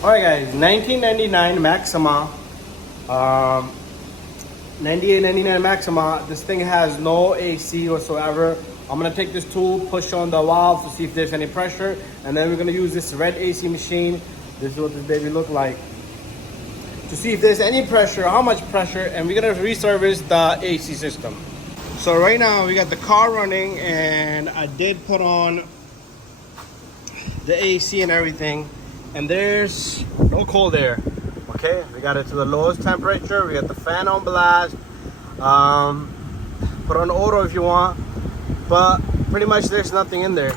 Alright guys, 1999 Maxima, 98.99 Maxima. This thing has no AC whatsoever. I'm gonna take this tool, push on the valve to see if there's any pressure, and then we're gonna use this red AC machine. This is what this baby look like, to see if there's any pressure, how much pressure, and we're gonna reservice the AC system. So right now we got the car running, and I did put on the AC and everything, and there's no cold air. Okay, we got it to the lowest temperature. We got the fan on blast. Put on auto if you want, but pretty much there's nothing in there.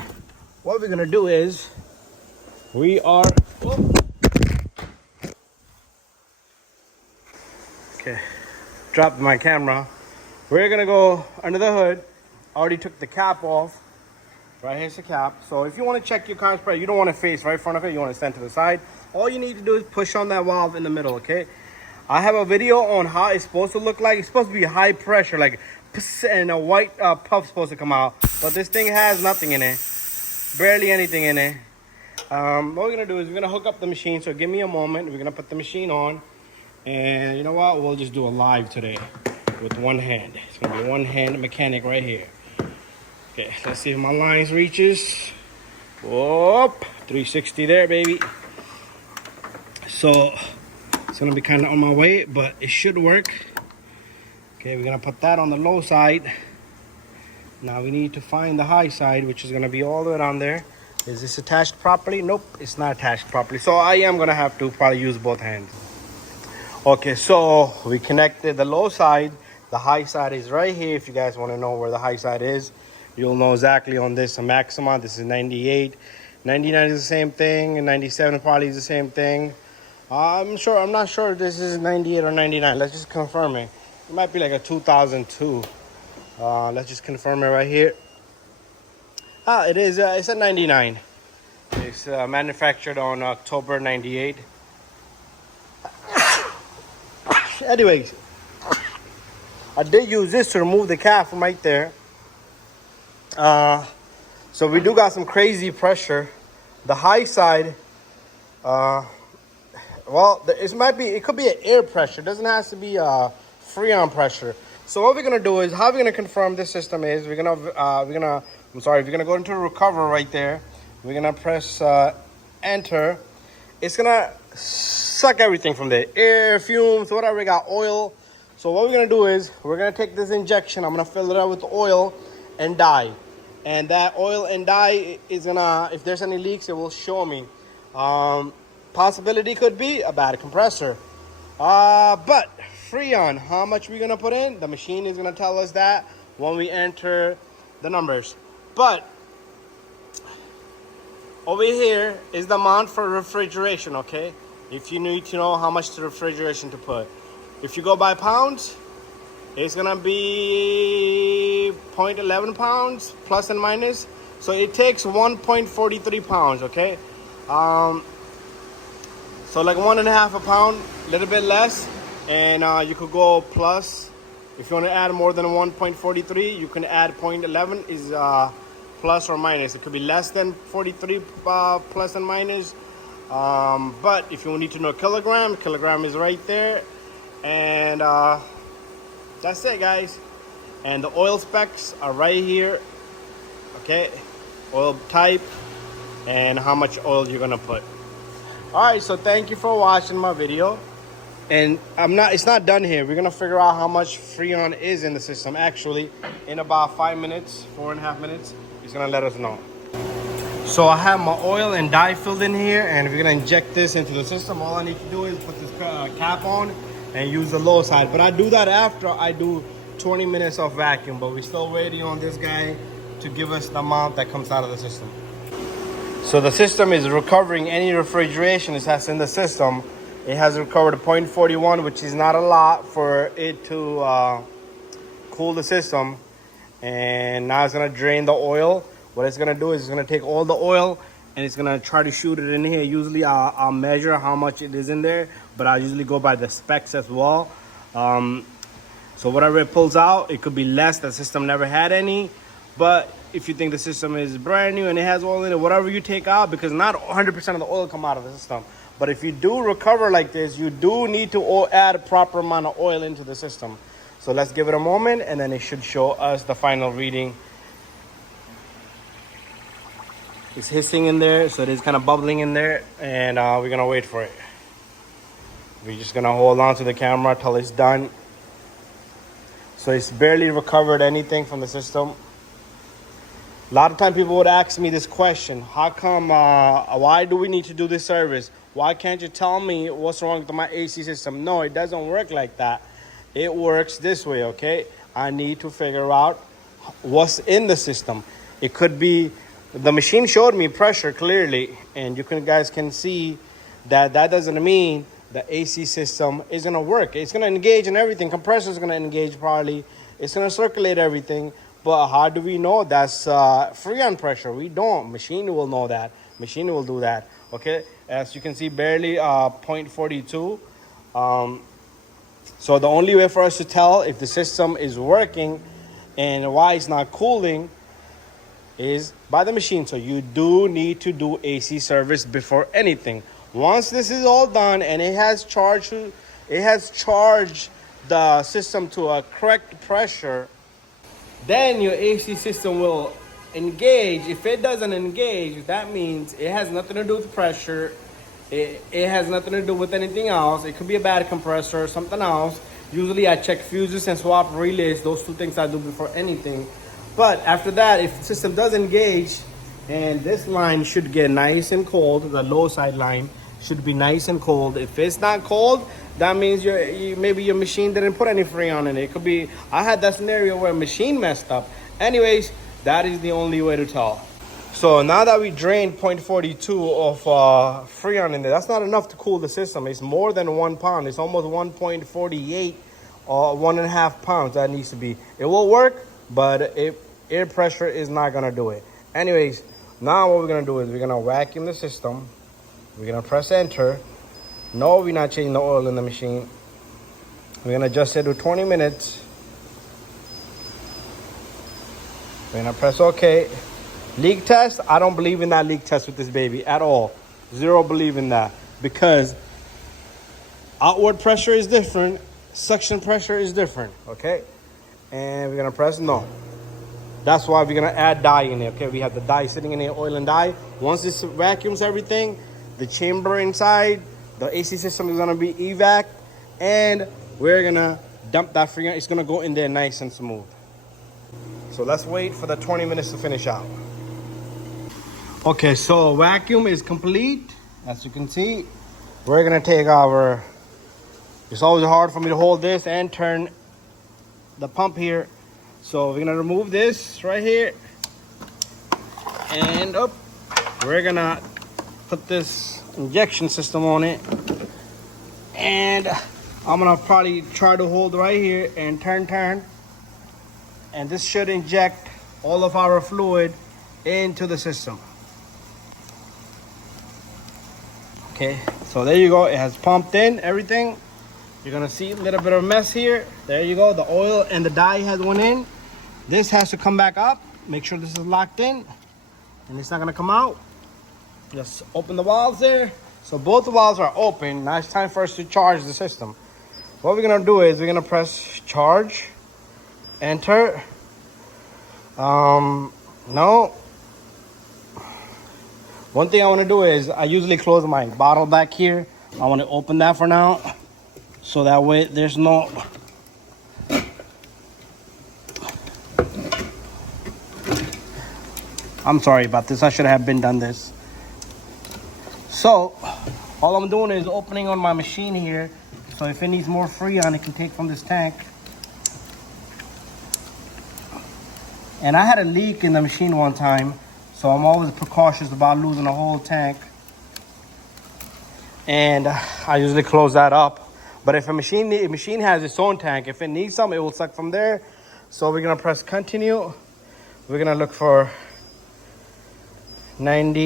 What we're gonna do is we are okay, dropped my camera. We're gonna go under the hood. I already took the cap off. Right here's the cap. So if you want to check your car's pressure, you don't want to face right in front of it, you want to stand to the side. All you need to do is push on that valve in the middle. Okay, I have a video on how it's supposed to look like. It's supposed to be high pressure, like and a white puff supposed to come out, but this thing has nothing in it, barely anything in it. What we're gonna do is we're gonna hook up the machine. So give me a moment. We're gonna put the machine on, and you know what, we'll just do a live today with one hand. It's gonna be one hand mechanic right here. Okay, let's see if my lines reaches. Whoop, 360 there, baby. So it's gonna be kind of on my way, but it should work. Okay, we're gonna put that on the low side. Now we need to find the high side, which is gonna be all the way down there. Is this attached properly? Nope, it's not attached properly. So I am gonna have to probably use both hands. Okay, so we connected the low side. The high side is right here. If you guys want to know where the high side is, you'll know exactly on this Maxima. This is 98. 99 is the same thing, and 97 probably is the same thing. I'm not sure if this is 98 or 99. Let's just confirm it. It might be like a 2002. Let's just confirm it right here. It is. It's a 99. It's manufactured on October 98. Anyways, I did use this to remove the cap from right there. So we do got some crazy pressure. The high side, well, it could be an air pressure. It doesn't have to be freon pressure. So what we're gonna do is, how we're gonna confirm this system is, we're gonna go into recover right there. We're gonna press enter. It's gonna suck everything from there, air, fumes, whatever. We got oil. So what we're gonna do is we're gonna take this injection. I'm gonna fill it up with oil and dye, and that oil and dye is gonna, if there's any leaks, it will show me. Possibility could be a bad compressor, but freon, how much we're gonna put in, the machine is gonna tell us that when we enter the numbers. But over here is the amount for refrigeration. Okay, if you need to know how much to refrigeration to put, if you go by pounds, it's gonna be 0.11 pounds plus and minus. So it takes 1.43 pounds. Okay, so like 1.5 a pound, a little bit less, and you could go plus. If you want to add more than 1.43, you can add 0.11 is plus or minus. It could be less than 43 plus and minus. But if you need to know kilogram is right there. And that's it, guys. And the oil specs are right here. Okay, oil type and how much oil you're gonna put. All right, so thank you for watching my video. And it's not done here. We're gonna figure out how much freon is in the system. Actually, in about 5 minutes, 4.5 minutes, he's gonna let us know. So I have my oil and dye filled in here, and we're gonna inject this into the system. All I need to do is put this cap on and use the low side. But I do that after I do 20 minutes of vacuum. But we're still waiting on this guy to give us the amount that comes out of the system. So the system is recovering any refrigeration it has in the system. It has recovered 0.41, which is not a lot for it to cool the system. And now it's gonna drain the oil. What it's gonna do is it's gonna take all the oil and it's gonna try to shoot it in here. Usually I'll measure how much it is in there, but I usually go by the specs as well. So whatever it pulls out, it could be less. The system never had any, but if you think the system is brand new and it has oil in it, whatever you take out, because not 100% of the oil come out of the system. But if you do recover like this, you do need to add a proper amount of oil into the system. So let's give it a moment, and then it should show us the final reading. It's hissing in there, so it is kind of bubbling in there, and we're gonna wait for it. We're just gonna hold on to the camera till it's done. So it's barely recovered anything from the system. A lot of times people would ask me this question: how come, why do we need to do this service? Why can't you tell me what's wrong with my AC system? No, it doesn't work like that. It works this way, okay? I need to figure out what's in the system. It could be, the machine showed me pressure clearly, and you guys can see that doesn't mean the AC system is gonna work. It's gonna engage in everything. Compressor is gonna engage probably. It's gonna circulate everything. But how do we know that's freon pressure? We don't. Machine will know that. Machine will do that. Okay. As you can see, barely 0.42. So the only way for us to tell if the system is working and why it's not cooling is by the machine. So you do need to do AC service before anything. Once this is all done and it has charged the system to a correct pressure, then your AC system will engage. If it doesn't engage, that means it has nothing to do with pressure. It has nothing to do with anything else. It could be a bad compressor or something else. Usually I check fuses and swap relays. Those two things I do before anything. But after that, if the system does engage, and this line should get nice and cold, the low side line should be nice and cold. If it's not cold, that means maybe your machine didn't put any freon in it. It could be, I had that scenario where a machine messed up. Anyways, that is the only way to tell. So now that we drained 0.42 of freon in there, that's not enough to cool the system. It's more than 1 pound. It's almost 1.48 or 1.5 pounds that needs to be. It will work, but air pressure is not gonna do it. Anyways, now what we're gonna do is we're gonna vacuum the system. We're gonna press enter. No, we're not changing the oil in the machine. We're gonna adjust it to 20 minutes. We're gonna press OK. Leak test, I don't believe in that leak test with this baby at all. Zero believe in that, because outward pressure is different, suction pressure is different, okay? And we're gonna press no. That's why we're gonna add dye in there, okay? We have the dye sitting in here, oil and dye. Once this vacuums everything, the chamber inside, the AC system is gonna be evac, and we're gonna dump that freon. It's gonna go in there nice and smooth. So let's wait for the 20 minutes to finish out. Okay, so vacuum is complete. As you can see, we're gonna take our, it's always hard for me to hold this and turn the pump here. So we're gonna remove this right here, and up, we're gonna put this injection system on it, and I'm gonna probably try to hold right here and turn, and this should inject all of our fluid into the system. Okay, so there you go. It has pumped in everything. You're gonna see a little bit of a mess here. There you go. The oil and the dye has went in. This has to come back up. Make sure this is locked in, and it's not gonna come out. Just open the valves there. So both the valves are open. Now it's time for us to charge the system. What we're gonna do is we're gonna press charge, enter. No. One thing I want to do is I usually close my bottle back here. I want to open that for now, so that way there's no, I'm sorry about this. I should have been done this. So all I'm doing is opening on my machine here. So if it needs more freon, it can take from this tank. And I had a leak in the machine one time, so I'm always precautious about losing a whole tank. And I usually close that up. But if a machine has its own tank, if it needs some, it will suck from there. So we're gonna press continue. We're gonna look for 90.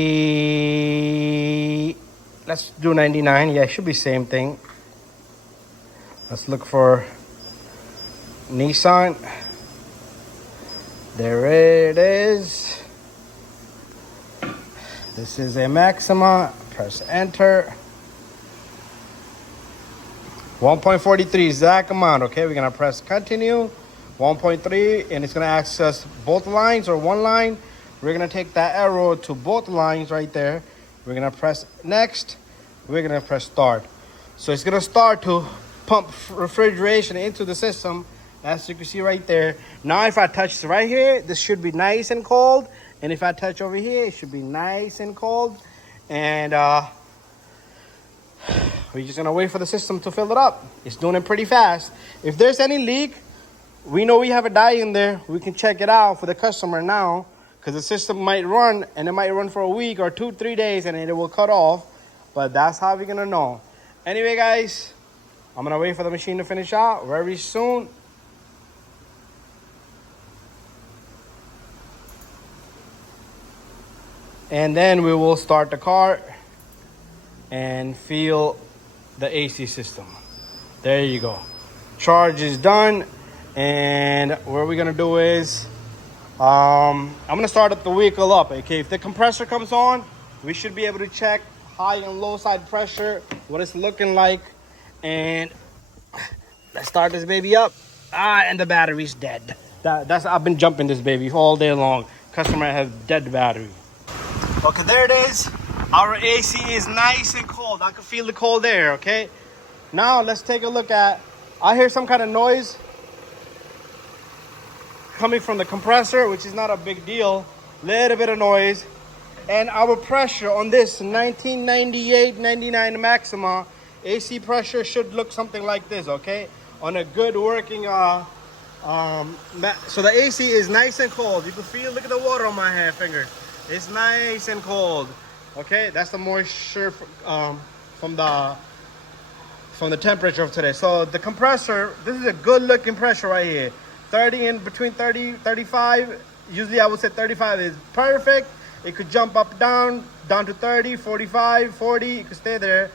Let's do 99. Yeah, it should be same thing. Let's look for Nissan There it is. This is a Maxima. Press enter. 1.43 exact amount. Okay, we're gonna press continue. 1.3, and it's gonna access both lines or one line. We're gonna take that arrow to both lines right there. We're gonna press next. We're gonna press start. So it's gonna start to pump refrigeration into the system, as you can see right there. Now if I touch right here, this should be nice and cold. And if I touch over here, it should be nice and cold. And we're just gonna wait for the system to fill it up. It's doing it pretty fast. If there's any leak, we know we have a dye in there. We can check it out for the customer now, because the system might run, and it might run for a week or 2-3 days, and it will cut off. But that's how we're gonna know. Anyway, guys, I'm gonna wait for the machine to finish out very soon. And then we will start the car and feel the AC system. There you go. Charge is done. And what we're gonna do is, I'm gonna start up the vehicle up. Okay, if the compressor comes on, we should be able to check high and low side pressure, what it's looking like. And let's start this baby up. And the battery's dead. I've been jumping this baby all day long. Customer has dead battery. Okay, there it is. Our AC is nice and cold. I can feel the cold air, okay? Now let's take a look at, I hear some kind of noise coming from the compressor, which is not a big deal. Little bit of noise. And our pressure on this 1998-99 Maxima AC pressure should look something like this, okay? On a good working, so the AC is nice and cold. You can feel, look at the water on my hand fingers. It's nice and cold, okay? That's the moisture from the temperature of today. So the compressor, this is a good looking pressure right here. 30 and between 30, 35. Usually I would say 35 is perfect. It could jump up, down to 30, 45, 40. It could stay there.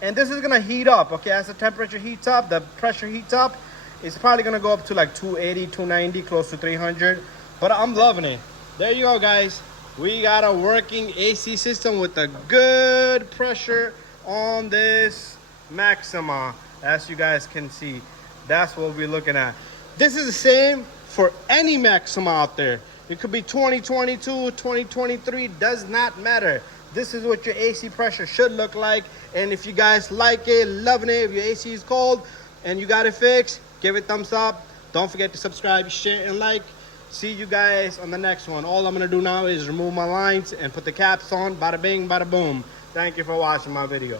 And this is gonna heat up, okay? As the temperature heats up, the pressure heats up. It's probably gonna go up to like 280, 290, close to 300. But I'm loving it. There you go, guys. We got a working AC system with a good pressure on this Maxima. As you guys can see, that's what we're looking at. This is the same for any Maxima out there. It could be 2022, 2023, does not matter. This is what your AC pressure should look like. And if you guys like it, loving it, if your AC is cold and you got it fixed, give it a thumbs up. Don't forget to subscribe, share, and like. See you guys on the next one. All I'm gonna do now is remove my lines and put the caps on. Bada bing, bada boom. Thank you for watching my video.